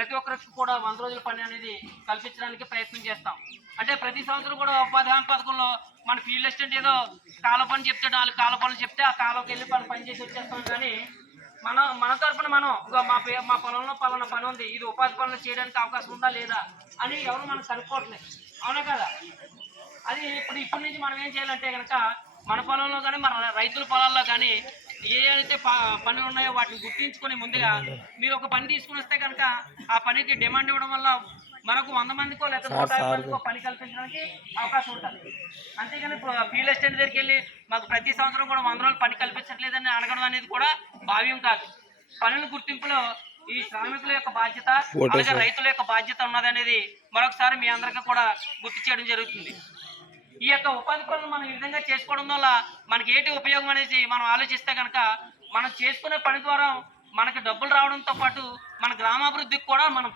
ప్రతి ఒక్కరికి కూడా 100 రోజుల పని అనేది కల్పించడానికి ప్రయత్నం చేస్తాం. అంటే ప్రతి సంవత్సరం కూడా ఉపాధి హామీ పథకంలో మన ఫీల్డ్ అసిస్టెంట్ ఏదో కాలువ పని చెప్తే 4 కాలువ పనులు చెప్తే ఆ కాలువకి వెళ్ళి పని చేసి వచ్చేస్తాం. కానీ మన తరపున మనం మా పొలంలో పలానా పని ఉంది, ఇది ఉపాధి పనులు చేయడానికి అవకాశం ఉందా లేదా అని ఎవరు మనం కనుక్కోవట్లేదు. అవునా కదా? అది ఇప్పటి నుంచి మనం ఏం చేయాలంటే కనుక మన పొలంలో కానీ మన రైతుల పొలాల్లో కానీ ఏ అయితే పనులు ఉన్నాయో వాటిని గుర్తించుకొని ముందుగా మీరు ఒక పని తీసుకుని వస్తే కనుక ఆ పనికి డిమాండ్ ఇవ్వడం వల్ల మనకు 100 మందికో లేదా 150 మందికో పని కల్పించడానికి అవకాశం ఉంటుంది. అంతేగాని ఫీల్డ్ అసిస్టెంట్ దగ్గరికి వెళ్ళి మాకు ప్రతి సంవత్సరం కూడా 100 రోజులు పని కల్పించట్లేదని అడగడం అనేది కూడా భావ్యం కాదు. పనుల గుర్తింపులో ఈ శ్రామికుల యొక్క బాధ్యత, అలాగే రైతుల యొక్క బాధ్యత ఉన్నదనేది మరొకసారి మీ అందరికీ కూడా గుర్తు చేయడం జరుగుతుంది. ఈ యొక్క ఉపాధి పనులు మనం ఈ విధంగా చేసుకోవడం వల్ల మనకి ఏంటి ఉపయోగం అనేది మనం ఆలోచిస్తే కనుక మనం చేసుకునే పని ద్వారా మనకి డబ్బులు రావడంతో పాటు మన గ్రామాభివృద్ధికి కూడా మనం